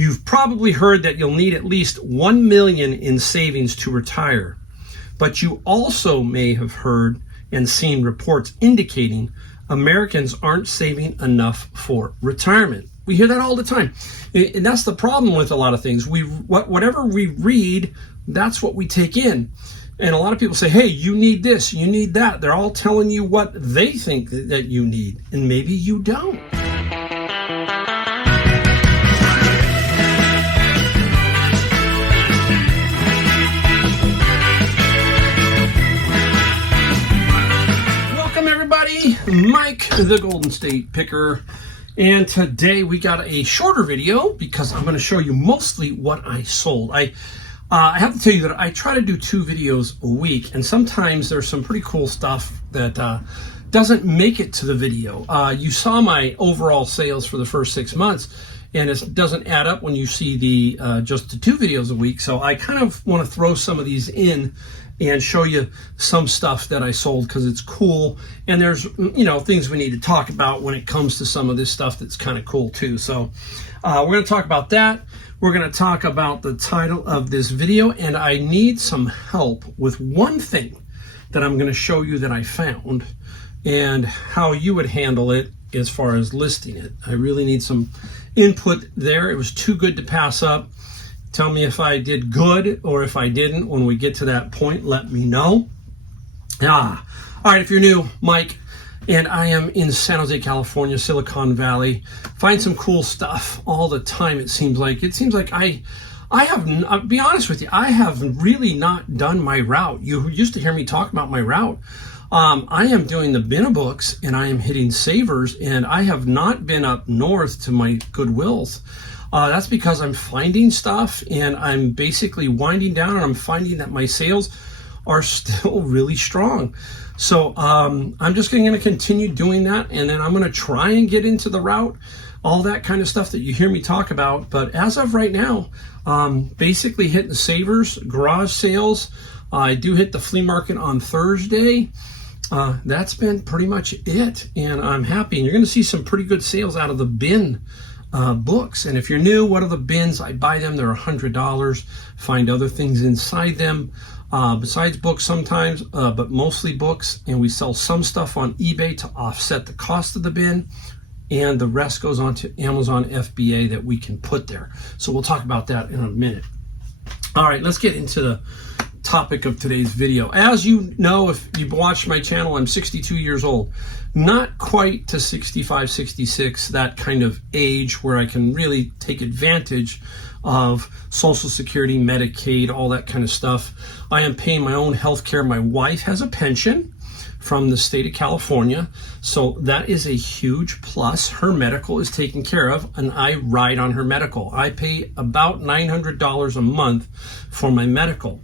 You've probably heard that you'll need at least 1 million in savings to retire. But you also may have heard and seen reports indicating Americans aren't saving enough for retirement. We hear that all the time. And that's the problem with a lot of things. Whatever we read, that's what we take in. And a lot of people say, hey, you need this, you need that. They're all telling you what they think that you need, and maybe you don't. Welcome everybody, Mike, the Golden State Picker. And today we got a shorter video because I'm going to show you mostly what I sold. I have to tell you that I try to do 2 videos a week, and sometimes there's some pretty cool stuff that doesn't make it to the video. You saw my overall sales for the first 6 months, and it doesn't add up when you see the just the 2 videos a week. So I kind of want to throw some of these in and show you some stuff that I sold because it's cool, and there's things we need to talk about when it comes to some of this stuff that's kind of cool too. So we're going to talk about that. We're going to talk about the title of this video, and I need some help with one thing that I'm going to show you that I found and how you would handle it as far as listing it. I really need some input there. It was too good to pass up. Tell me if I did good or if I didn't. When we get to that point, let me know. All right, if you're new, Mike, and I am in San Jose, California, Silicon Valley. Find some cool stuff all the time. It seems like I have, I'll be honest with you, I have really not done my route. You used to hear me talk about my route. I am doing the bin books, and I am hitting savers, and I have not been up north to my Goodwills. That's because I'm finding stuff, and I'm basically winding down, and I'm finding that my sales are still really strong. So I'm just going to continue doing that, and then I'm going to try and get into the route, all that kind of stuff that you hear me talk about. But as of right now, basically hitting savers, garage sales. I do hit the flea market on Thursday. That's been pretty much it, and I'm happy. And you're going to see some pretty good sales out of the bin books. And if you're new, what are the bins? I buy them. They're $100. Find other things inside them. Besides books sometimes, but mostly books, and we sell some stuff on eBay to offset the cost of the bin, and the rest goes on to Amazon FBA that we can put there. So we'll talk about that in a minute. All right, let's get into the topic of today's video. As you know, if you've watched my channel, I'm 62 years old. Not quite to 65, 66, that kind of age where I can really take advantage of Social Security, Medicaid, all that kind of stuff. I am paying my own health care. My wife has a pension from the state of California, so that is a huge plus. Her medical is taken care of, and I ride on her medical. I pay about $900 a month for my medical.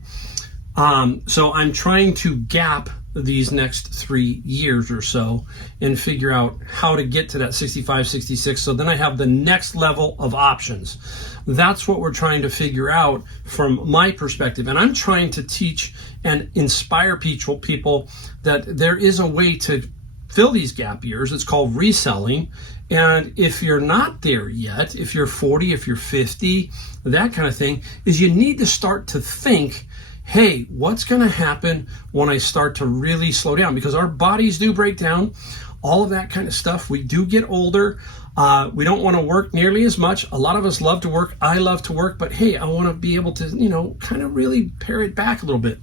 So I'm trying to gap these next 3 years or so and figure out how to get to that 65, 66. So then I have the next level of options. That's what we're trying to figure out from my perspective. And I'm trying to teach and inspire people that there is a way to fill these gap years. It's called reselling. And if you're not there yet, if you're 40, if you're 50, that kind of thing, is you need to start to think, hey, what's going to happen when I start to really slow down? Because our bodies do break down, all of that kind of stuff. We do get older. We don't want to work nearly as much. A lot of us love to work. I love to work, but hey, I want to be able to, kind of really pare it back a little bit.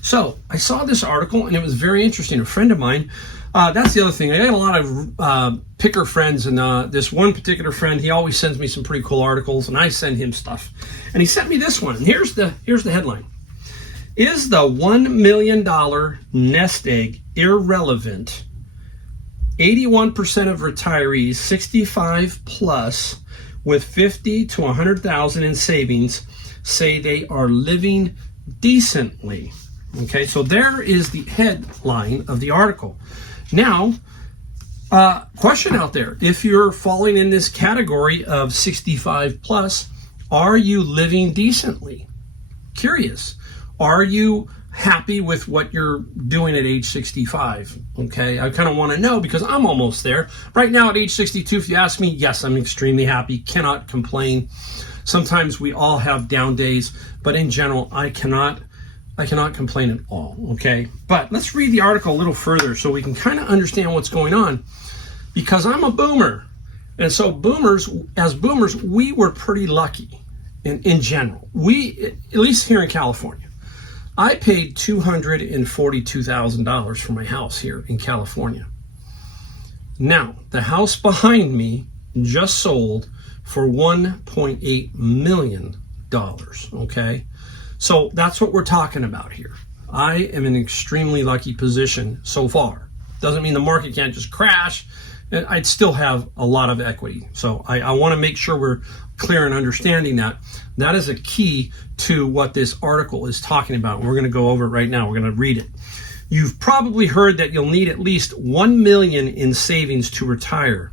So I saw this article, and it was very interesting. A friend of mine, that's the other thing. I got a lot of picker friends, and this one particular friend, he always sends me some pretty cool articles, and I send him stuff. And he sent me this one. And here's the headline. Is the $1 million nest egg irrelevant? 81% of retirees 65 plus with 50 to 100,000 in savings say they are living decently. Okay, so there is the headline of the article. Now, question out there. If you're falling in this category of 65 plus, are you living decently? Curious. Are you happy with what you're doing at age 65? Okay, I kind of want to know because I'm almost there. Right now at age 62, if you ask me, yes, I'm extremely happy, cannot complain. Sometimes we all have down days, but in general, I cannot complain at all, okay? But let's read the article a little further so we can kind of understand what's going on, because I'm a boomer. And so as boomers, we were pretty lucky in general. We, at least here in California, I paid $242,000 for my house here in California. Now, the house behind me just sold for $1.8 million, okay? So that's what we're talking about here. I am in an extremely lucky position so far. Doesn't mean the market can't just crash. I'd still have a lot of equity. So I want to make sure we're clear in understanding that. That is a key to what this article is talking about. We're going to go over it right now. We're going to read it. You've probably heard that you'll need at least $1 million in savings to retire.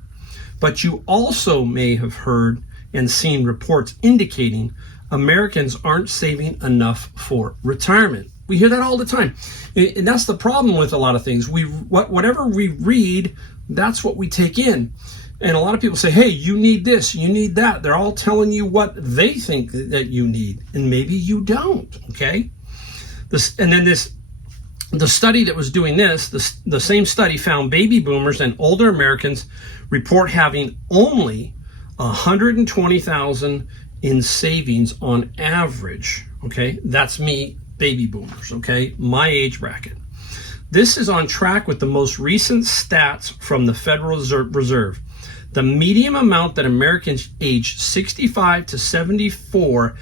But you also may have heard and seen reports indicating Americans aren't saving enough for retirement. We hear that all the time. And that's the problem with a lot of things. Whatever we read, that's what we take in. And a lot of people say, hey, you need this, you need that. They're all telling you what they think that you need, and maybe you don't, okay? The study that was doing this, the same study found baby boomers and older Americans report having only $120,000 in savings on average, okay? That's me, baby boomers, okay? My age bracket. This is on track with the most recent stats from the Federal Reserve. The median amount that Americans aged 65 to 74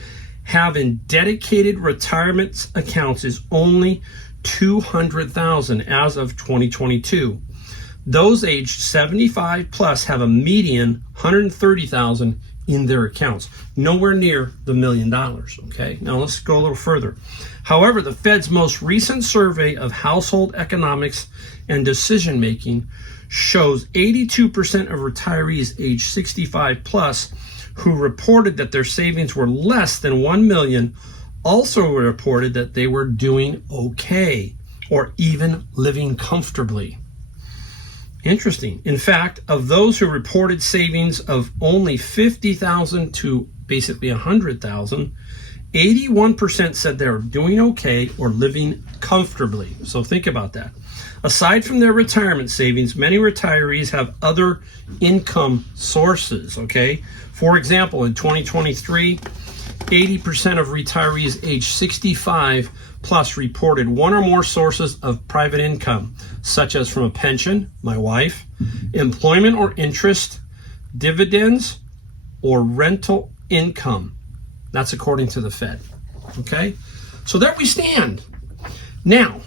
have in dedicated retirement accounts is only $200,000 as of 2022. Those aged 75 plus have a median $130,000 in their accounts, nowhere near the $1 million, okay? Now let's go a little further. However, the Fed's most recent survey of household economics and decision making shows 82% of retirees age 65 plus who reported that their savings were less than $1 million also reported that they were doing okay or even living comfortably. Interesting. In fact, of those who reported savings of only $50,000 to basically $100,000, 81% said they were doing okay or living comfortably. So think about that. Aside from their retirement savings, many retirees have other income sources, okay? For example, in 2023, 80% of retirees age 65 plus reported one or more sources of private income, such as from a pension, my wife, employment or interest, dividends, or rental income. That's according to the Fed, okay? So there we stand. Now,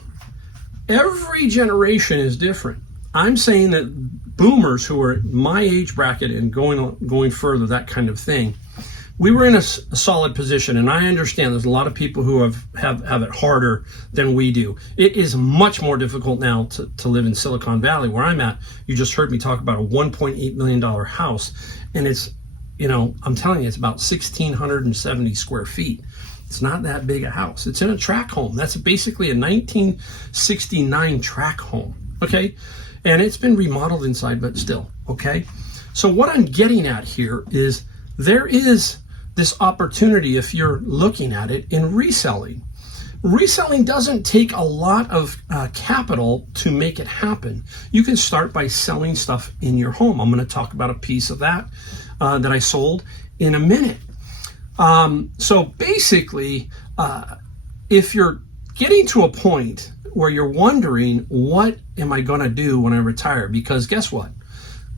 every generation is different. I'm saying that boomers who are my age bracket and going further, that kind of thing, we were in a solid position, and I understand there's a lot of people who have it harder than we do. It is much more difficult now to live in Silicon Valley, where I'm at. You just heard me talk about a $1.8 million house, and it's, I'm telling you, it's about 1,670 square feet. It's not that big a house. It's in a tract home. That's basically a 1969 tract home, okay? And it's been remodeled inside, but still, okay? So what I'm getting at here is there is this opportunity, if you're looking at it, in reselling. Reselling doesn't take a lot of capital to make it happen. You can start by selling stuff in your home. I'm going to talk about a piece of that that I sold in a minute. So basically, if you're getting to a point where you're wondering, what am I going to do when I retire? Because guess what?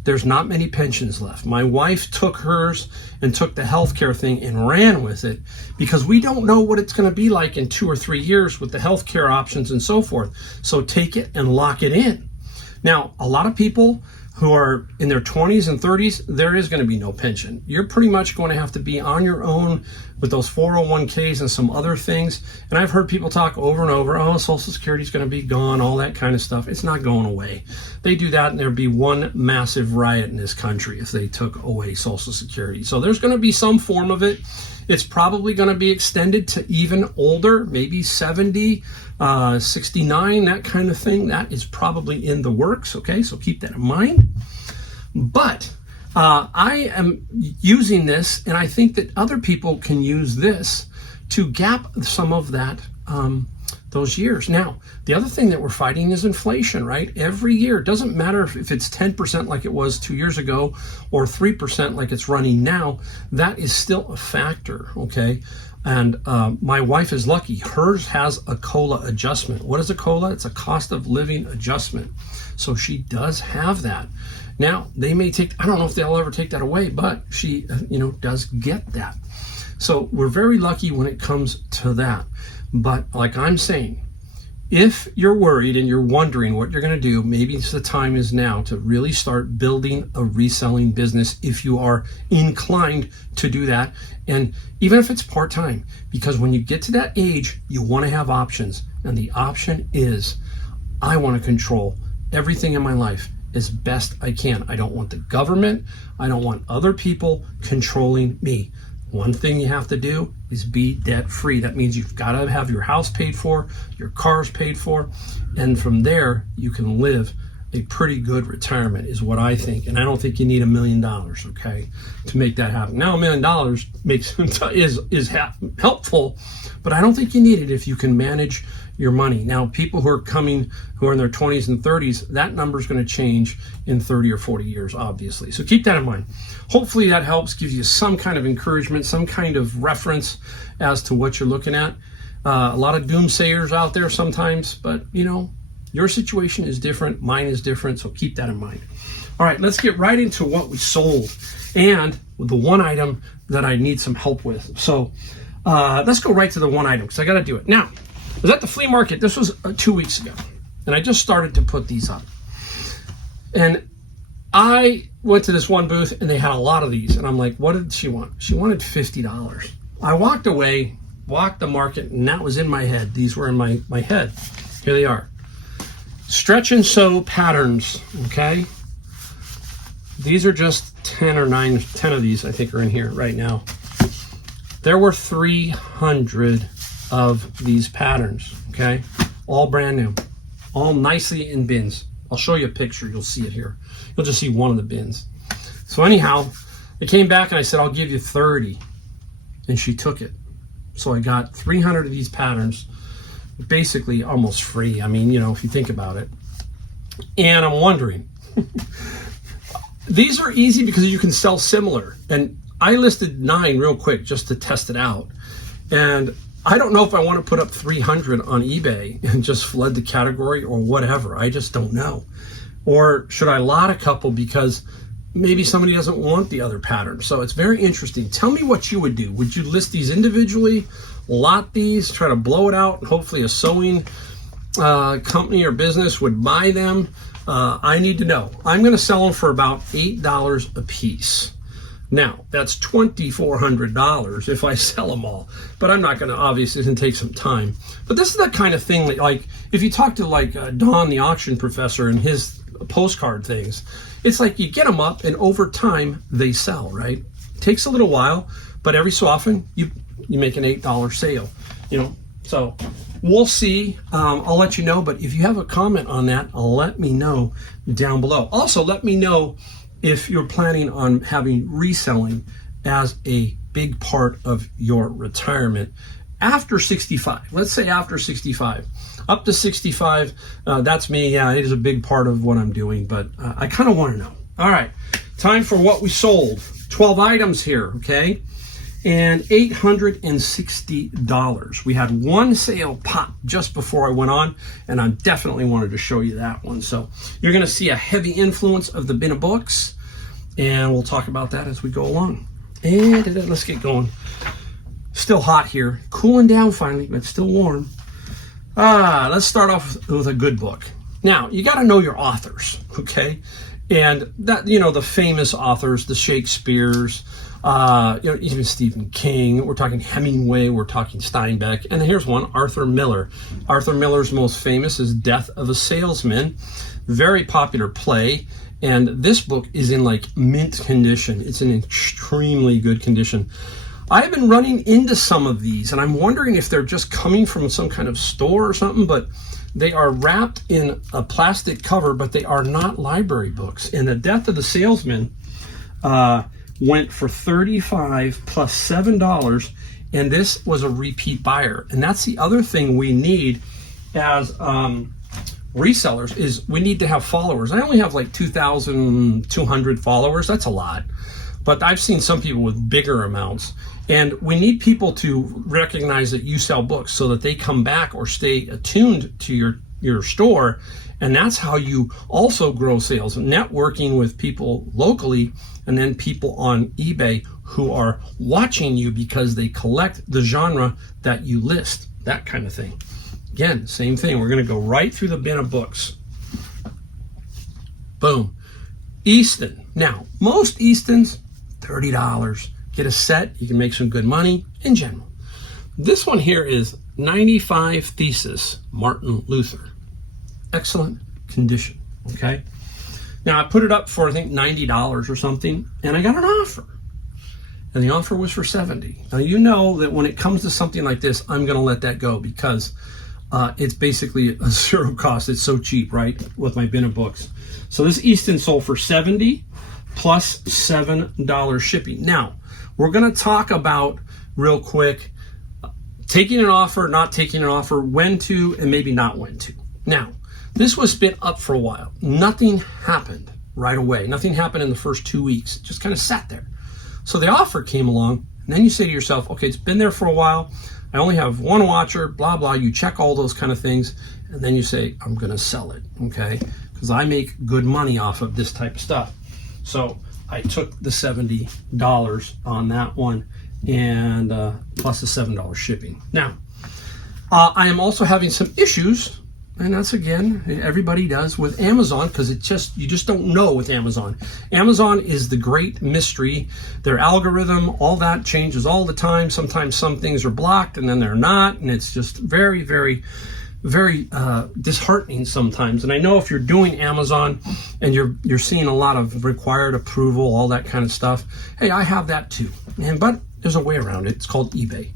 There's not many pensions left. My wife took hers and took the healthcare thing and ran with it because we don't know what it's going to be like in 2 or 3 years with the healthcare options and so forth. So take it and lock it in. Now, a lot of people who are in their 20s and 30s, there is going to be no pension. You're pretty much going to have to be on your own with those 401ks and some other things. And I've heard people talk over and over, oh, Social Security is going to be gone, all that kind of stuff. It's not going away. They do that and there'd be one massive riot in this country if they took away Social Security. So there's going to be some form of it. It's probably going to be extended to even older, maybe 70, 69, that kind of thing. That is probably in the works, okay? So keep that in mind. But I am using this, and I think that other people can use this to gap some of that, those years. Now, the other thing that we're fighting is inflation, right? Every year, it doesn't matter if it's 10% like it was 2 years ago or 3% like it's running now, that is still a factor, okay? And my wife is lucky. Hers has a COLA adjustment. What is a COLA? It's a cost of living adjustment. So she does have that. Now, they may take, I don't know if they'll ever take that away, but she, does get that. So we're very lucky when it comes to that. But like I'm saying, if you're worried and you're wondering what you're going to do, maybe the time is now to really start building a reselling business if you are inclined to do that. And even if it's part-time, because when you get to that age, you want to have options. And the option is, I want to control everything in my life as best I can. I don't want the government. I don't want other people controlling me. One thing you have to do is be debt free. That means you've got to have your house paid for, your cars paid for, and from there you can live a pretty good retirement is what I think. And I don't think you need $1 million, okay, to make that happen. Now $1 million is helpful, but I don't think you need it if you can manage your money. Now, people who are in their 20s and 30s, that number is going to change in 30 or 40 years, obviously. So keep that in mind. Hopefully that helps, gives you some kind of encouragement, some kind of reference as to what you're looking at. A lot of doomsayers out there sometimes, but your situation is different, mine is different, so keep that in mind. All right, let's get right into what we sold and the one item that I need some help with. So let's go right to the one item because I got to do it. Now, I was at the flea market. This was 2 weeks ago, and I just started to put these up. And I went to this one booth, and they had a lot of these. And I'm like, what did she want? She wanted $50. I walked away, walked the market, and that was in my head. These were in my head. Here they are. Stretch and sew patterns, okay? These are just 10 of these, I think, are in here right now. There were 300 of these patterns, okay? All brand new, all nicely in bins. I'll show you a picture, you'll see it here. You'll just see one of the bins. So anyhow, I came back and I said, I'll give you 30. And she took it. So I got 300 of these patterns, basically almost free. I mean, if you think about it. And I'm wondering, these are easy because you can sell similar. And I listed 9 real quick just to test it out. And I don't know if I want to put up 300 on eBay and just flood the category or whatever. I just don't know. Or should I lot a couple because maybe somebody doesn't want the other pattern? So it's very interesting. Tell me what you would do. Would you list these individually, lot these, try to blow it out, and hopefully a sewing company or business would buy them? I need to know. I'm going to sell them for about $8 a piece. Now, that's $2,400 if I sell them all. But I'm not going to, obviously, it's going to take some time. But this is the kind of thing that, like, if you talk to, Don, the auction professor, and his postcard things, it's like you get them up, and over time, they sell, right? It takes a little while, but every so often, you make an $8 sale, So we'll see. I'll let you know. But if you have a comment on that, let me know down below. Also, let me know if you're planning on having reselling as a big part of your retirement after 65. Let's say after 65. Up to 65, that's me. Yeah, it is a big part of what I'm doing, but I kind of want to know. All right, time for what we sold. 12 items here, okay? And $860. We had one sale pop just before I went on, and I definitely wanted to show you that one. So you're going to see a heavy influence of the bin of books, and we'll talk about that as we go along. And let's get going. Still hot here, cooling down finally, but still warm. Let's start off with a good book. Now, you got to know your authors, okay? And that, the famous authors, the Shakespeare's, even Stephen King, we're talking Hemingway, we're talking Steinbeck, and here's one, Arthur Miller. Arthur Miller's most famous is Death of a Salesman. Very popular play, and this book is in mint condition. It's in extremely good condition. I've been running into some of these, and I'm wondering if they're just coming from some kind of store or something, but they are wrapped in a plastic cover, but they are not library books. And The Death of the Salesman went for $35 plus $7, and this was a repeat buyer. And that's the other thing we need as resellers, is we need to have followers. I only have like 2,200 followers. That's a lot. But I've seen some people with bigger amounts. And we need people to recognize that you sell books so that they come back or stay attuned to your store. And that's how you also grow sales, networking with people locally, and then people on eBay who are watching you because they collect the genre that you list, that kind of thing. Again, same thing. We're going to go right through the bin of books. Boom. Easton. Now, most Eastons, $30. Get a set. You can make some good money in general. This one here is 95 Thesis, Martin Luther. Excellent condition. Okay. Now, I put it up for, I think, $90 or something, and I got an offer. And the offer was for $70. Now, you know that when it comes to something like this, I'm going to let that go because it's basically a zero cost. It's so cheap, right, with my bin of books. So this Easton sold for $70 plus $7 shipping. Now, we're going to talk about real quick taking an offer, not taking an offer, when to, and maybe not when to. Now, this was been up for a while. Nothing happened right away. Nothing happened in the first 2 weeks. It just kind of sat there. So the offer came along, and then you say to yourself, okay, it's been there for a while. I only have one watcher, blah, blah. You check all those kind of things, and then you say, I'm going to sell it, okay? Because I make good money off of this type of stuff. So I took the $70 on that one, and plus the $7 shipping. Now, I am also having some issues, and that's, again, everybody does with Amazon, because you just don't know with Amazon. Amazon is the great mystery. Their algorithm, all that changes all the time. Sometimes some things are blocked and then they're not, and it's just very, very, very disheartening sometimes. And I know if you're doing Amazon and you're seeing a lot of required approval, all that kind of stuff, hey, I have that too. But there's a way around it. It's called eBay.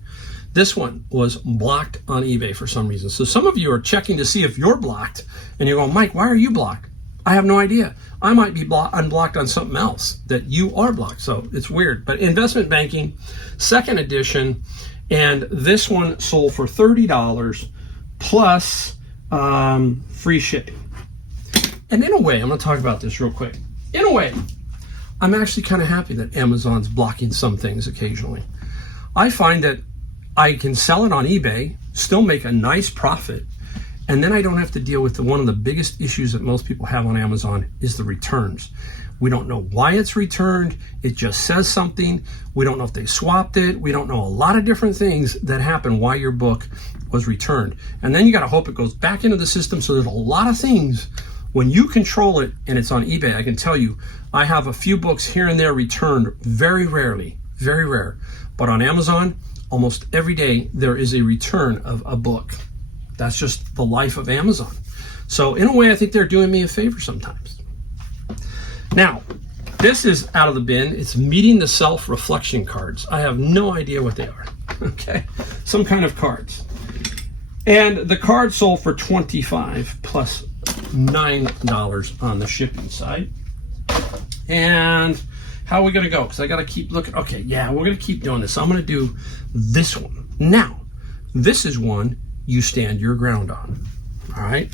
This one was blocked on eBay for some reason. So some of you are checking to see if you're blocked, and you're going, Mike, why are you blocked? I have no idea. I might be unblocked on something else that you are blocked. So it's weird. But investment banking, second edition, and this one sold for $30 plus free shipping. And in a way, I'm going to talk about this real quick. In a way, I'm actually kind of happy that Amazon's blocking some things occasionally. I find that I can sell it on eBay, still make a nice profit, and then I don't have to deal with one of the biggest issues that most people have on Amazon is the returns. We don't know why it's returned. It just says something. We don't know if they swapped it. We don't know a lot of different things that happen why your book was returned. And then you got to hope it goes back into the system. So there's a lot of things when you control it and it's on eBay. I can tell you, I have a few books here and there returned very rarely, very rare. But on Amazon, almost every day there is a return of a book. That's just the life of Amazon. So in a way, I think they're doing me a favor sometimes. Now, this is out of the bin. It's meeting the self reflection cards. I have no idea what they are. Okay, some kind of cards. And the card sold for $25 plus $9 on the shipping side. And how are we going to go? Because I got to keep looking. Okay, yeah, we're going to keep doing this. I'm going to do this one. Now, this is one you stand your ground on. All right.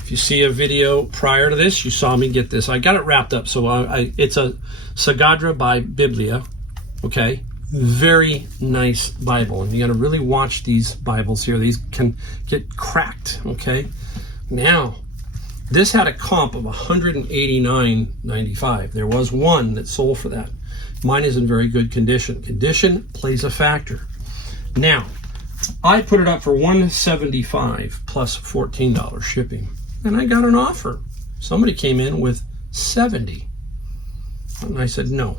If you see a video prior to this, you saw me get this. I got it wrapped up. So it's a Sagadra by Biblia. Okay. Very nice Bible. And you got to really watch these Bibles here. These can get cracked. Okay. Now, this had a comp of $189.95. There was one that sold for that. Mine is in very good condition. Condition plays a factor. Now, I put it up for $175 plus $14 shipping. And I got an offer. Somebody came in with $70. And I said, no.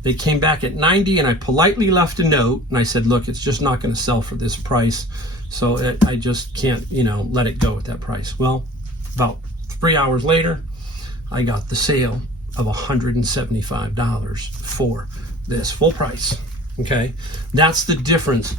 They came back at $90, and I politely left a note. And I said, look, it's just not going to sell for this price. So I just can't, let it go at that price. Well, about 3 hours later, I got the sale of $175 for this full price. okay? That's the difference.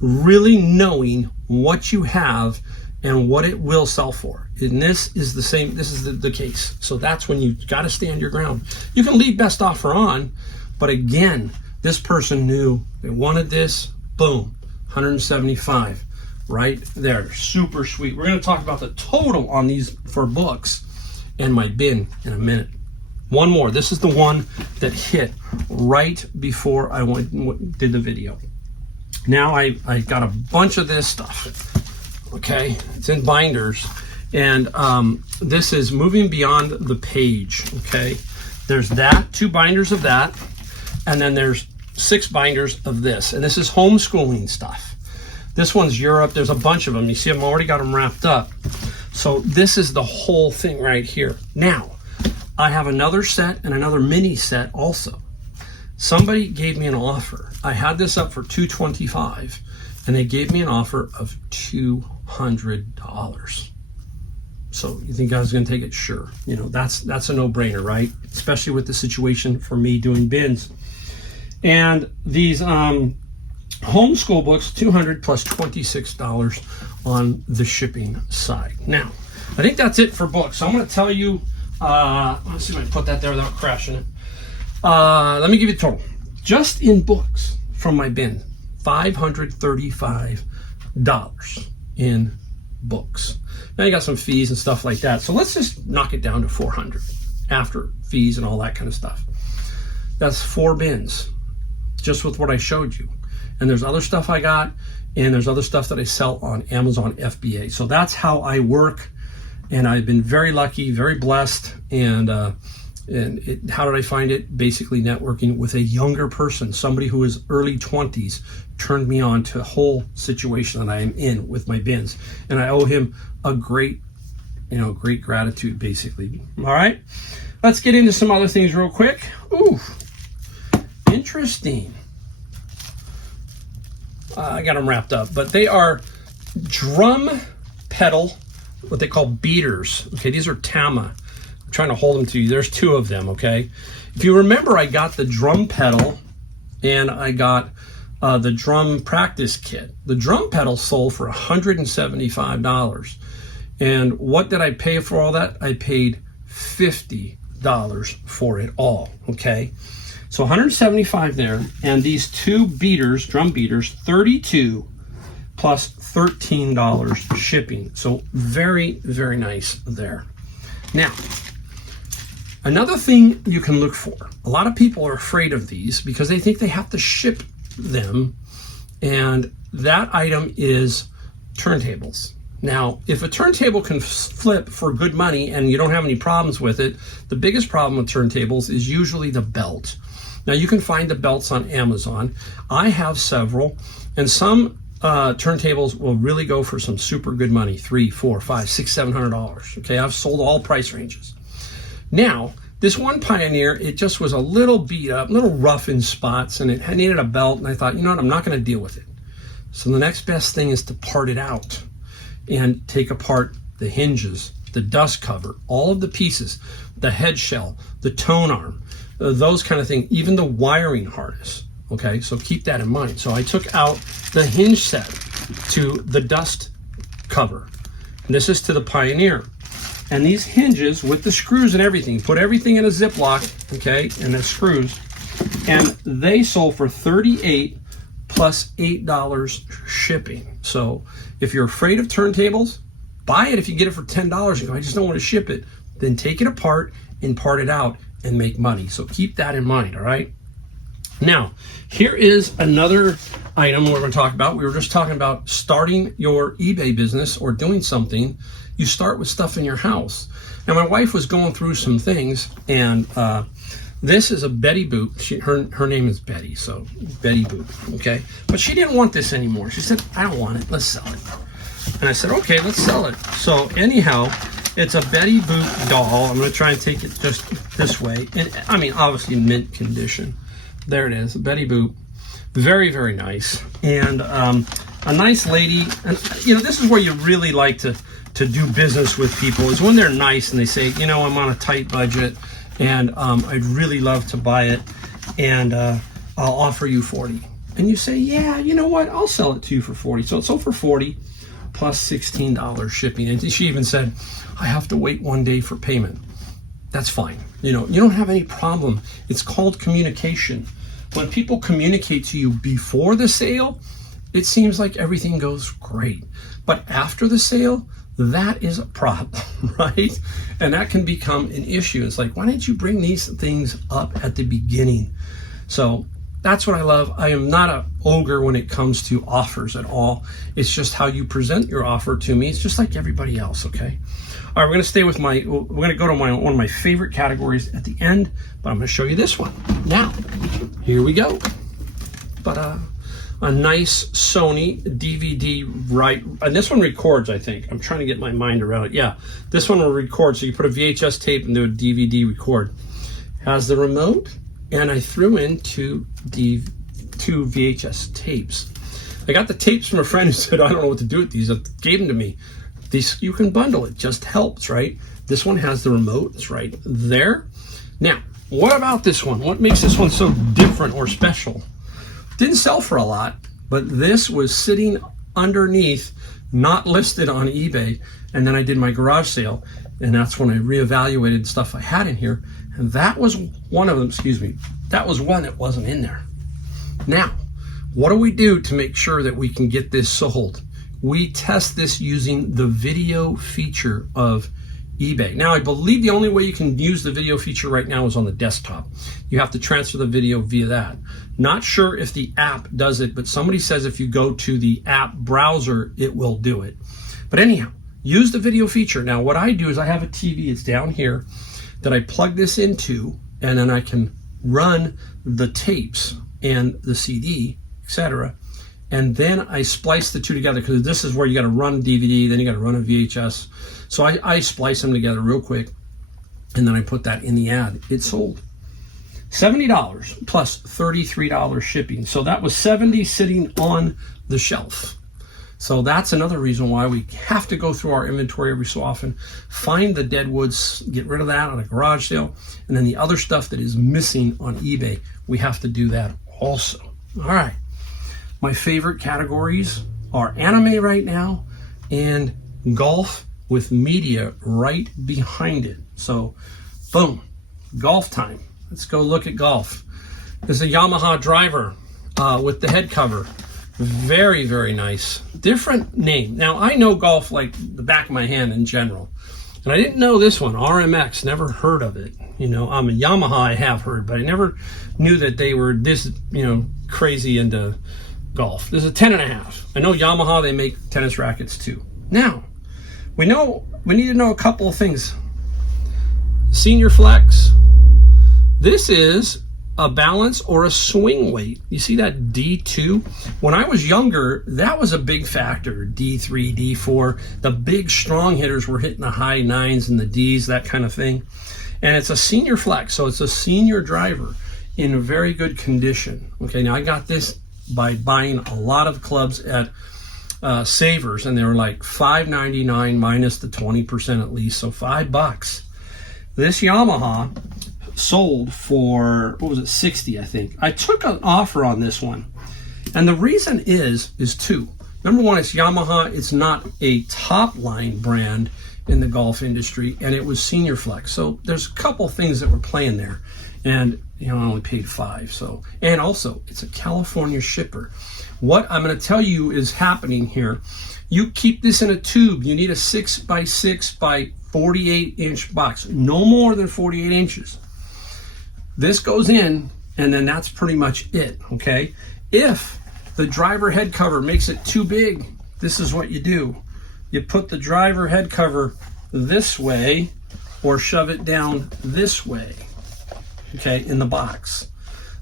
Really knowing what you have and what it will sell for. And this is the same, this is the case. So that's when you got to stand your ground. You can leave best offer on, but again, this person knew they wanted this, boom, 175 right there. Super sweet. We're going to talk about the total on these for books and my bin in a minute. One more. This is the one that hit right before I did the video. Now I got a bunch of this stuff. Okay, it's in binders, and this is Moving Beyond the Page. Okay, there's that, 2 binders of that, and then there's 6 binders of this, and this is homeschooling stuff. This one's Europe. There's a bunch of them. You see, I've already got them wrapped up. So this is the whole thing right here. Now, I have another set and another mini set also. Somebody gave me an offer. I had this up for $225, and they gave me an offer of $200. So you think I was going to take it? Sure. You know, that's a no-brainer, right? Especially with the situation for me doing bins. And these homeschool books, $200 plus $26 on the shipping side. Now, I think that's it for books. So I'm going to tell you, let's see if I can put that there without crashing it. Let me give you the total. Just in books from my bin, $535 in books. Now you got some fees and stuff like that. So let's just knock it down to $400 after fees and all that kind of stuff. That's 4 bins just with what I showed you. And there's other stuff I got, and there's other stuff that I sell on Amazon FBA. So that's how I work, and I've been very lucky, very blessed. And how did I find it? Basically networking with a younger person, somebody who is early 20s, turned me on to the whole situation that I am in with my bins. And I owe him a great gratitude, basically. All right, let's get into some other things real quick. Ooh, interesting. I got them wrapped up, but they are drum pedal, what they call beaters. Okay, these are Tama. I'm trying to hold them to you. There's 2 of them, okay? If you remember, I got the drum pedal and I got the drum practice kit. The drum pedal sold for $175. And what did I pay for all that? I paid $50 for it all, okay? So $175 there, and these 2 beaters, drum beaters, $32 plus $13 shipping. So very, very nice there. Now, another thing you can look for. A lot of people are afraid of these because they think they have to ship them, and that item is turntables. Now, if a turntable can flip for good money and you don't have any problems with it, the biggest problem with turntables is usually the belt. Now, you can find the belts on Amazon. I have several, and some turntables will really go for some super good money, $300, $400, $500, $600, $700. Okay, I've sold all price ranges. Now, this one Pioneer, it just was a little beat up, a little rough in spots, and it needed a belt, and I thought, you know what, I'm not going to deal with it. So the next best thing is to part it out and take apart the hinges, the dust cover, all of the pieces, the head shell, the tone arm, those kind of things, even the wiring harness. Okay, so keep that in mind. So I took out the hinge set to the dust cover. And this is to the Pioneer. And these hinges with the screws and everything, put everything in a Ziploc, okay, and the screws, and they sold for $38 plus $8 shipping. So if you're afraid of turntables, buy it. If you get it for $10, you go, I just don't want to ship it. Then take it apart and part it out and make money. So keep that in mind, all right? Now, here is another item we're going to talk about. We were just talking about starting your eBay business or doing something. You start with stuff in your house. Now, my wife was going through some things, and this is a Betty boot. Her name is Betty, so Betty boot, okay? But she didn't want this anymore. She said, I don't want it. Let's sell it. And I said, okay, let's sell it. So anyhow, it's a Betty boot doll. I'm going to try and take it just this way. And I mean, obviously in mint condition. There it is, a Betty boot. Very, very nice. And a nice lady. And you know, this is where you really like to do business with people, is when they're nice and they say, you know, I'm on a tight budget and I'd really love to buy it, and I'll offer you $40. and you say, yeah, you know what, I'll sell it to you for 40. So it sold for 40 plus $16 shipping. And she even said, I have to wait 1 day for payment. That's fine. You know, you don't have any problem. It's called communication. When people communicate to you before the sale, it seems like everything goes great. But after the sale, that is a problem, right? And that can become an issue. It's like, why didn't you bring these things up at the beginning? So that's what I love. I am not an ogre when it comes to offers at all. It's just how you present your offer to me. It's just like everybody else, okay? All right, we're going to stay with we're going to go to one of my favorite categories at the end, but I'm going to show you this one. Now, here we go. But a nice Sony DVD, right? And this one records, I think. I'm trying to get my mind around it. Yeah, this one will record. So you put a VHS tape and do a DVD record. Has the remote, and I threw in two VHS tapes. I got the tapes from a friend who said, I don't know what to do with these. Gave them to me. These, you can bundle it, just helps, right? This one has the remote, it's right there. Now, what about this one? What makes this one so different or special? Didn't sell for a lot, but this was sitting underneath, not listed on eBay. And then I did my garage sale, and that's when I reevaluated stuff I had in here. And that was one of them, excuse me, that was one that wasn't in there. Now, what do we do to make sure that we can get this sold? We test this using the video feature of eBay. Now, I believe the only way you can use the video feature right now is on the desktop. You have to transfer the video via that. Not sure if the app does it, but somebody says if you go to the app browser, it will do it. But anyhow, use the video feature. Now, what I do is I have a TV, it's down here, that I plug this into, and then I can run the tapes and the CD, etc. And then I splice the two together, because this is where you got to run a DVD, then you got to run a VHS. So I splice them together real quick, and then I put that in the ad. It sold $70 plus $33 shipping. So that was $70 sitting on the shelf. So that's another reason why we have to go through our inventory every so often, find the dead woods, get rid of that on a garage sale, and then the other stuff that is missing on eBay, we have to do that also. All right. My favorite categories are anime right now and golf with media right behind it. So, boom, golf time. Let's go look at golf. There's a Yamaha driver with the head cover. Very, very nice. Different name. Now, I know golf like the back of my hand in general. And I didn't know this one, RMX, never heard of it. You know, I'm a Yamaha, I have heard, but I never knew that they were this, crazy into golf. This is a 10.5. I know Yamaha, they make tennis rackets too. Now, we need to know a couple of things. Senior Flex. This is a balance or a swing weight. You see that D2? When I was younger, that was a big factor. D3, D4. The big strong hitters were hitting the high 9s and the Ds, that kind of thing. And it's a Senior Flex, so it's a senior driver in very good condition. Okay, now I got this by buying a lot of clubs at Savers, and they were like $5.99 minus the 20% at least, so $5. This Yamaha sold for, what was it, 60, I think. I took an offer on this one, and the reason is two. Number one, it's Yamaha. It's not a top line brand in the golf industry, and it was Senior Flex. So there's a couple things that were playing there, and I only paid $5. So, and also it's a California shipper. What I'm going to tell you is happening here. You keep this in a tube. You need a 6x6 by 48 inch box, no more than 48 inches. This goes in, and then that's pretty much it. Okay. If the driver head cover makes it too big, this is what you do. You put the driver head cover this way or shove it down this way, okay, in the box.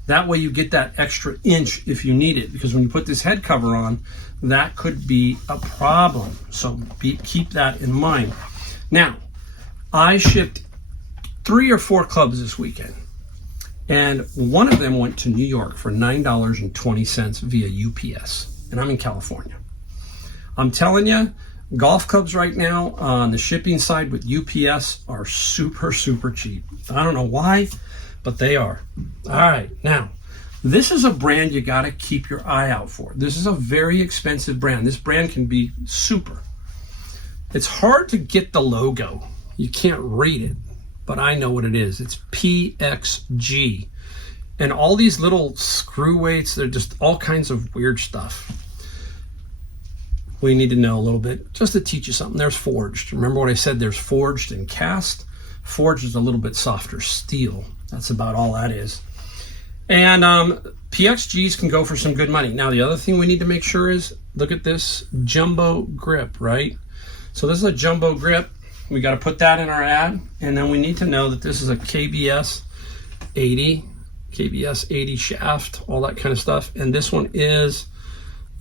That way you get that extra inch if you need it, because when you put this head cover on, that could be a problem. So keep that in mind. Now, I shipped 3 or 4 clubs this weekend, and one of them went to New York for $9.20 via UPS, and I'm in California. I'm telling you, golf clubs right now on the shipping side with UPS are super, super cheap. I don't know why, but they are. All right, now This is a brand you got to keep your eye out for. This is a very expensive brand. This brand can be super. It's hard to get the logo. You can't read it, but I know what it is. It's PXG. And all these little screw weights, they're just all kinds of weird stuff. We need to know a little bit just to teach you something. There's forged. Remember what I said? There's forged and cast. Forged is a little bit softer steel. That's about all that is. And PXGs can go for some good money. Now, the other thing we need to make sure is, look at this jumbo grip, right? So this is a jumbo grip. We got to put that in our ad. And then we need to know that this is a KBS 80 shaft, all that kind of stuff. And this one is,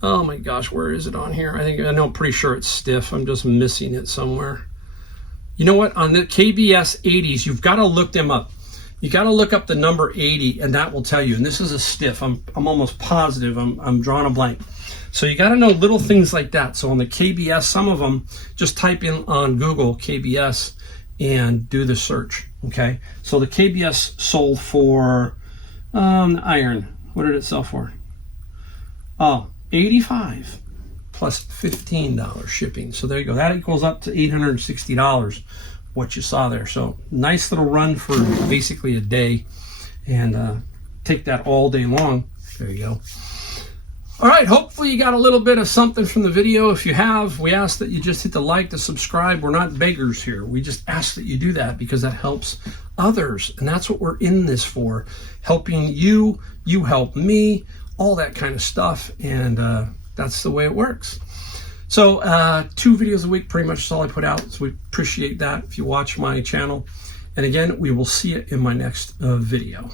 oh my gosh, where is it on here? I know, I'm pretty sure it's stiff. I'm just missing it somewhere. You know what? On the KBS 80s, you've got to look them up. You got to look up the number 80, and that will tell you. And this is a stiff. I'm almost positive. I'm drawing a blank. So you got to know little things like that. So on the KBS, some of them, just type in on Google KBS and do the search. Okay. So the KBS sold for the iron. What did it sell for? Oh, $85 plus $15 shipping. So there you go. That equals up to $860. What you saw there. So nice little run for basically a day, and take that all day long. There you go. All right, hopefully you got a little bit of something from the video. If you have, we ask that you just hit the like, the subscribe. We're not beggars here. We just ask that you do that because that helps others, and that's what we're in this for, helping you, you help me, all that kind of stuff, and that's the way it works. So 2 videos a week, pretty much is all I put out. So we appreciate that if you watch my channel. And again, we will see you in my next video.